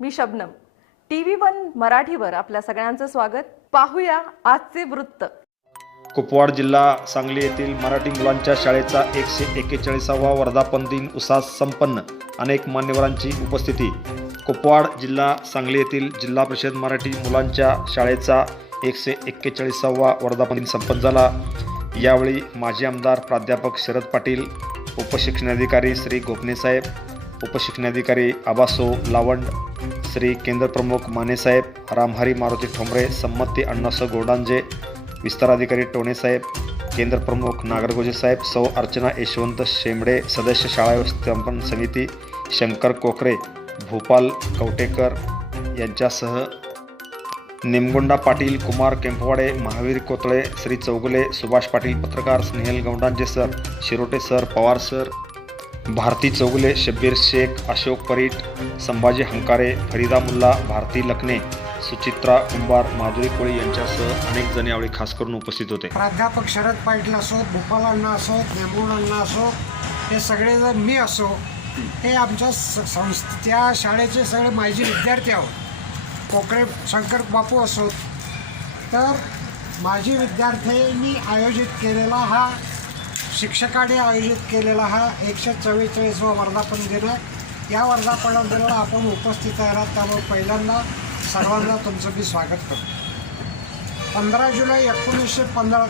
मी Shabnam. T V one मराठीवर आपल्या सगळ्यांचं स्वागत. पाहूया आजचे वृत्त. कुपवाड जिल्हा सांगली येथील मराठी मुलांच्या शाळेचा एकशे एक्केचाळीसावा वर्धापन दिन उत्साहात संपन्न. अनेक मान्यवरांची उपस्थिती. कुपवाड जिल्हा सांगली येथील जिल्हा परिषद मराठी मुलांच्या शाळेचा एकशे एक्केचाळीसावा वर्धापन दिन संपन्न झाला. यावेळी माजी आमदार प्राध्यापक शरद पाटील उपशिक्षणाधिकारी श्री गोपनेसाहेब उपशिक्षणाधिकारी आबासो लावंड श्री केंद्रप्रमुख मानेसाहेब रामहरी मारुती ठोंबरे संमती अण्णासो गोडांजे विस्ताराधिकारी टोणेसाहेब केंद्रप्रमुख नागरगोजे साहेब सौ अर्चना यशवंत शेंबडे सदस्य शाळा व्यवस्थापन समिती शंकर कोकरे भूपाल कवटेकर यांच्यासह निमगोंडा पाटील कुमार केंपवाडे महावीर कोतळे श्री चौगुले सुभाष पाटील पत्रकार Snehal Gaundanje sir Shirote sir Pawar sir Bharati Chougule Shabbir Shaikh Ashok Parit Sambhaji Hankare Farida Mulla Bharati Lakhane Suchitra Kumbhar Madhuri Koli यांच्यासह अनेक जण यावेळी खास करून उपस्थित होते. प्राध्यापक शरद पाटील असो भूपाल अण्णा असो नेमून अण्णा असो हे सगळेजण मी असो हे आमच्या स- संस्थ त्या शाळेचे सगळे माझी विद्यार्थी आहोत. कोकरे शंकर बापू असो. तर माझी विद्यार्थ्यांनी आयोजित केलेला हा शिक्षकाने आयोजित केलेला हा एकशे चव्वेचाळीसवा वर्धापन दिन आहे. या वर्धापन दिनाला आपण उपस्थित आहात. त्यामुळे पहिल्यांदा सर्वांना तुमचं मी स्वागत करतो. पंधरा जुलै एकोणीसशे पंधरा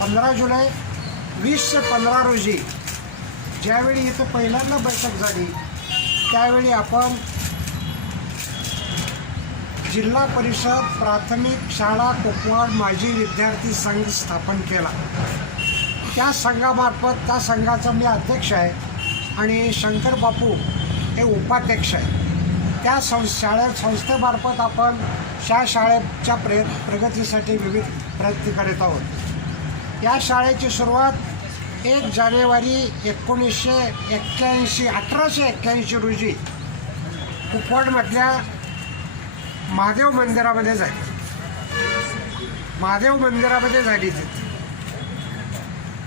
पंधरा जुलै वीस ते पंधरा रोजी ज्यावेळी इथं पहिल्यांदा बैठक झाली त्यावेळी आपण जिल्हा परिषद प्राथमिक शाळा कोकवाड माजी विद्यार्थी संघ स्थापन केला. त्या संघामार्फत त्या संघाचा मी अध्यक्ष आहे आणि शंकर बापू हे उपाध्यक्ष आहे. त्या सं शाळे संस्थेमार्फत आपण त्या शाळेच्या प्रे प्रगतीसाठी विविध प्रयत्न करीत आहोत. या शाळेची सुरुवात एक जानेवारी एकोणीसशे एक्क्याऐंशी अठराशे एक्क्याऐंशी रोजी कुपवाडमधल्या महादेव मंदिरामध्ये झाली. महादेव मंदिरामध्ये झाली ती.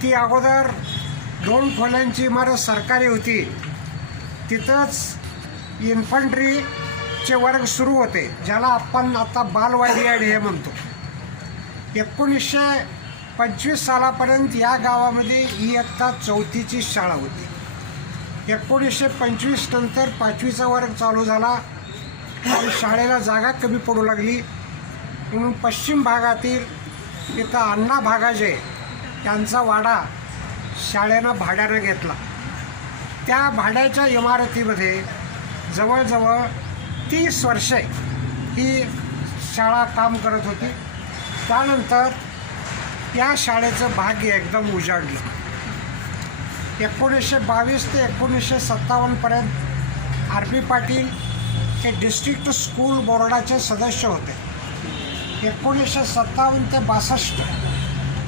ती अगोदर दोन खोल्यांची इमारत सरकारी होती. तिथंच इन्फंट्रीचे वर्ग सुरू होते ज्याला आपण आता बालवाडी आणि हे म्हणतो. एकोणीसशे पंचवीस सालापर्यंत या गावामध्ये इयत्ता चौथीची शाळा होती. एकोणीसशे पंचवीस नंतर पाचवीचा वर्ग चालू झाला. आणि शाळेला जागा कमी पडू लागली. म्हणून पश्चिम भागातील इथं अण्णा भागाजे त्यांचा वाडा शाळेनं भाड्यानं घेतला. त्या भाड्याच्या इमारतीमध्ये जवळजवळ तीस वर्षे ही शाळा काम करत होती. त्यानंतर या शाळेचं भाग्य एकदम उजाडलं. एकोणीसशे बावीस ते एकोणीसशे सत्तावन्नपर्यंत आर पी पाटील हे डिस्ट्रिक्ट स्कूल बोर्डाचे सदस्य होते. एकोणीसशे सत्तावन्न ते बासष्ट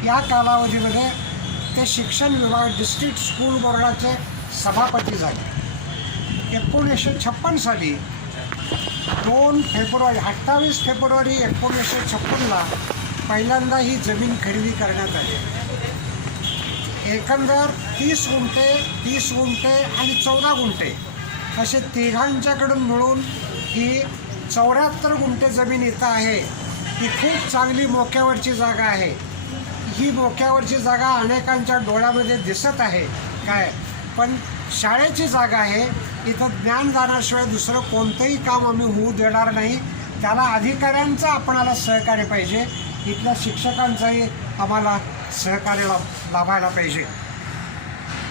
या कालावधीमध्ये ते शिक्षण विभाग डिस्ट्रिक्ट स्कूल बोर्डाचे सभापती झाले. एकोणीसशे छप्पन साली दोन फेब्रुवारी अठ्ठावीस फेब्रुवारी एकोणीसशे छप्पनला पहिल्यांदा ही जमीन खरेदी करण्यात आली. एकंदर तीस गुंठे तीस गुंठे आणि चौदा गुंठे असे तिघांच्याकडून मिळून ही चौऱ्याहत्तर गुंठे जमीन इथं आहे. ही खूप चांगली मोक्यावरची जागा आहे. ही डोक्यावरची जागा अनेकांच्या डोळ्यामध्ये दिसत आहे. काय? पण शाळेची जागा आहे. इथं ज्ञानदानाशिवाय दुसरं कोणतंही काम आम्ही होऊ देणार नाही. त्याला अधिकाऱ्यांचं आपणाला सहकार्य पाहिजे. इथल्या शिक्षकांचंही आम्हाला सहकार्य लाभ लाभायला पाहिजे.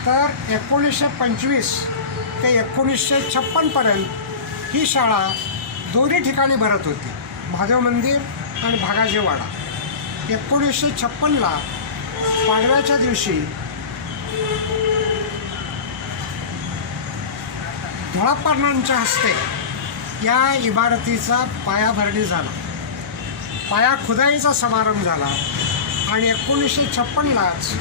तर एकोणीसशे पंचवीस ते एकोणीसशे छप्पनपर्यंत ही शाळा दोन्ही ठिकाणी भरत होती. महादेव मंदिर आणि भागाजीवाडा. एकोणीसशे छप्पनला पाडव्याच्या दिवशी धुळापाटणांच्या हस्ते या इमारतीचा पायाभरणी झाला. पाया खुदाईचा समारंभ झाला आणि एकोणीसशे छप्पनलाच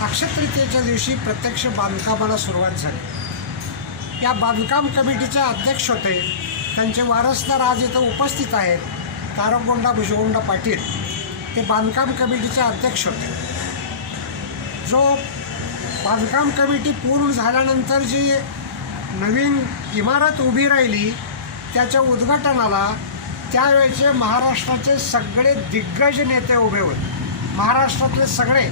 अक्षतृतीयेच्या दिवशी प्रत्यक्ष बांधकामाला सुरुवात झाली. या बांधकाम कमिटीचे अध्यक्ष होते. त्यांचे वारसदार आज इथं उपस्थित आहेत. तारकगोंडा भुजगोंडा पाटील. ते बांधकाम कमिटीचे अध्यक्ष होते. जो बांधकाम कमिटी पूर्ण झाल्यानंतर जी नवीन इमारत उभी राहिली त्याच्या उद्घाटनाला त्यावेळेचे महाराष्ट्राचे सगळे दिग्गज नेते उभे होते. महाराष्ट्रातले सगळे.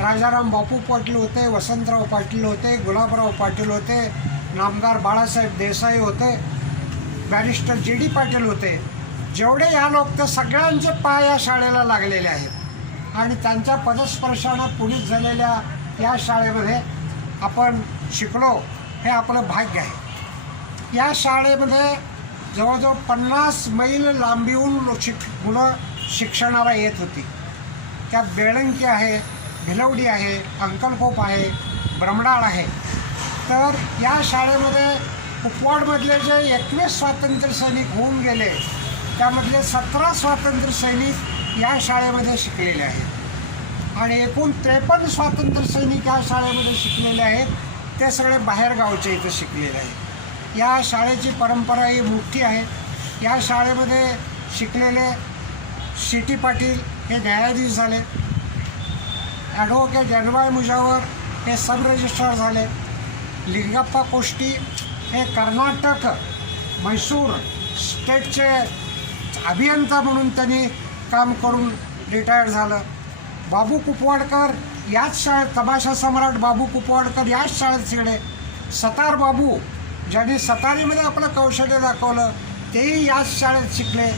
राजाराम बापू पाटील होते वसंतराव पाटील होते गुलाबराव पाटील होते नामदार बाळासाहेब देसाई होते बॅरिस्टर जी डी पाटील होते. जेवढे या लोक तर सगळ्यांचे पाय या शाळेला लागलेले आहेत. आणि त्यांच्या पदस्पर्शानं पुढील झालेल्या या शाळेमध्ये आपण शिकलो हे आपलं भाग्य आहे. या शाळेमध्ये जवळजवळ पन्नास मैल लांबीहून शिक मुलं शिक्षणाला येत होती. त्यात बेळंकी आहे भिलवडी आहे अंकलखोप आहे ब्रमडाळ आहे. तर या शाळेमध्ये कुपवाडमधले जे एकवीस स्वातंत्र्य सैनिक होऊन गेले त्यामधले सतरा स्वातंत्र्य सैनिक या शाळेमध्ये शिकलेले आहेत. आणि एकूण त्रेपन्न स्वातंत्र्य सैनिक या शाळेमध्ये शिकलेले आहेत. ते सगळे बाहेरगावचे इथं शिकलेले आहेत. या शाळेची परंपरा ही मोठी आहे. या शाळेमध्ये शिकलेले सिटी टी पाटील हे न्यायाधीश झाले. ॲडव्होकेट जनबाई मुजावर हे सब रजिस्ट्रार झाले. लिंगप्पा कोष्टी हे कर्नाटक म्हैसूर स्टेटचे अभियंता म्हणून त्यांनी काम करून रिटायर झालं. बाबू कुपवाडकर याच शाळेत तमाशा सम्राट बाबू कुपवाडकर याच शाळेत शिकले. सतार बाबू ज्यांनी सतारीमध्ये आपलं कौशल्य दाखवलं तेही याच शाळेत शिकले.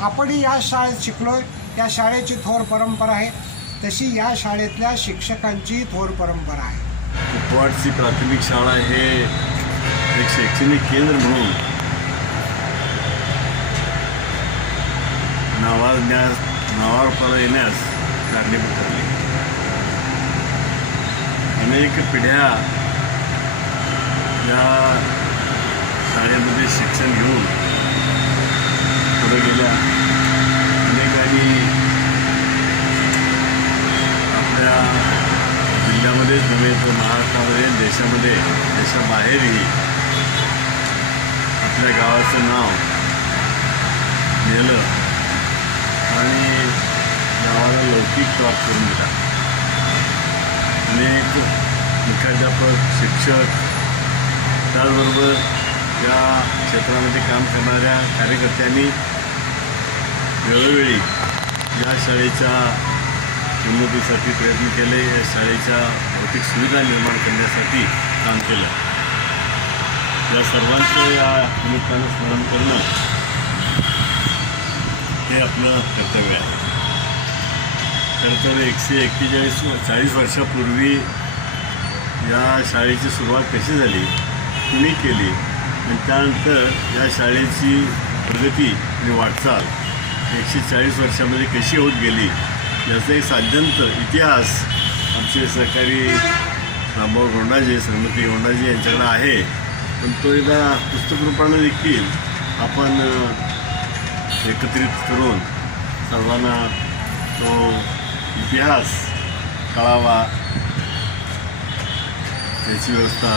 आपणही याच शाळेत शिकलो या शाळेची थोर परंपरा आहे. तशी या शाळेतल्या शिक्षकांची थोर परंपरा आहे. कुपवाडची प्राथमिक शाळा हे एक शैक्षणिक केंद्र म्हणून नावाजण्यास नावारूपाला येण्यास कारणीभूत ठरले अनेक पिढ्या या शाळेमध्ये शिक्षण घेऊन पुढे गेल्या. अनेकांनी आपल्या जिल्ह्यामध्येच नव्हे तर महाराष्ट्रामध्ये देशामध्ये देशाबाहेरही आपल्या गावाचं नाव नेलं. आणि गावाला लौकिक प्राप्त करून दिला. अनेक मुख्याध्यापक शिक्षक त्याचबरोबर या क्षेत्रामध्ये काम करणाऱ्या कार्यकर्त्यांनी वेळोवेळी या शाळेच्या उन्नतीसाठी प्रयत्न केले या शाळेच्या भौतिक सुविधा निर्माण करण्यासाठी काम केलं. या सर्वांचं या निमित्तानं स्मरण करणं हे आपलं कर्तव्य आहे. खरं तर एकशे एक्केचाळीस चाळीस वर्षापूर्वी या शाळेची सुरुवात कशी झाली कुणी केली आणि त्यानंतर या शाळेची प्रगती आणि वाटचाल एकशे चाळीस वर्षामध्ये कशी होत गेली याचा एक साध्यंत इतिहास आमचे सहकारी रामभाऊ गोंडाजी श्रीमती गोंडाजी यांच्याकडे आहे. पण तो एकदा पुस्तकरूपानं देखील आपण एकत्रित करून सर्वांना तो इतिहास कळावा त्याची व्यवस्था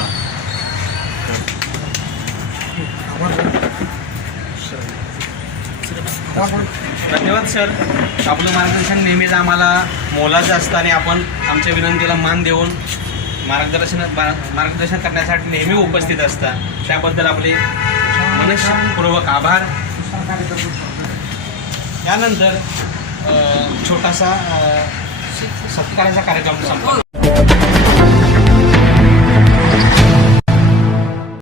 धन्यवाद सर. आपलं मार्गदर्शन नेहमीच आम्हाला मोलाचं असतं आणि आपण आमच्या विनंतीला मान देऊन मार्गदर्शन मार्गदर्शन करण्यासाठी नेहमी उपस्थित असतात त्याबद्दल आपले मनपूर्वक आभार. यानंतर छोटासा सत्काराचा कार्यक्रम संपला.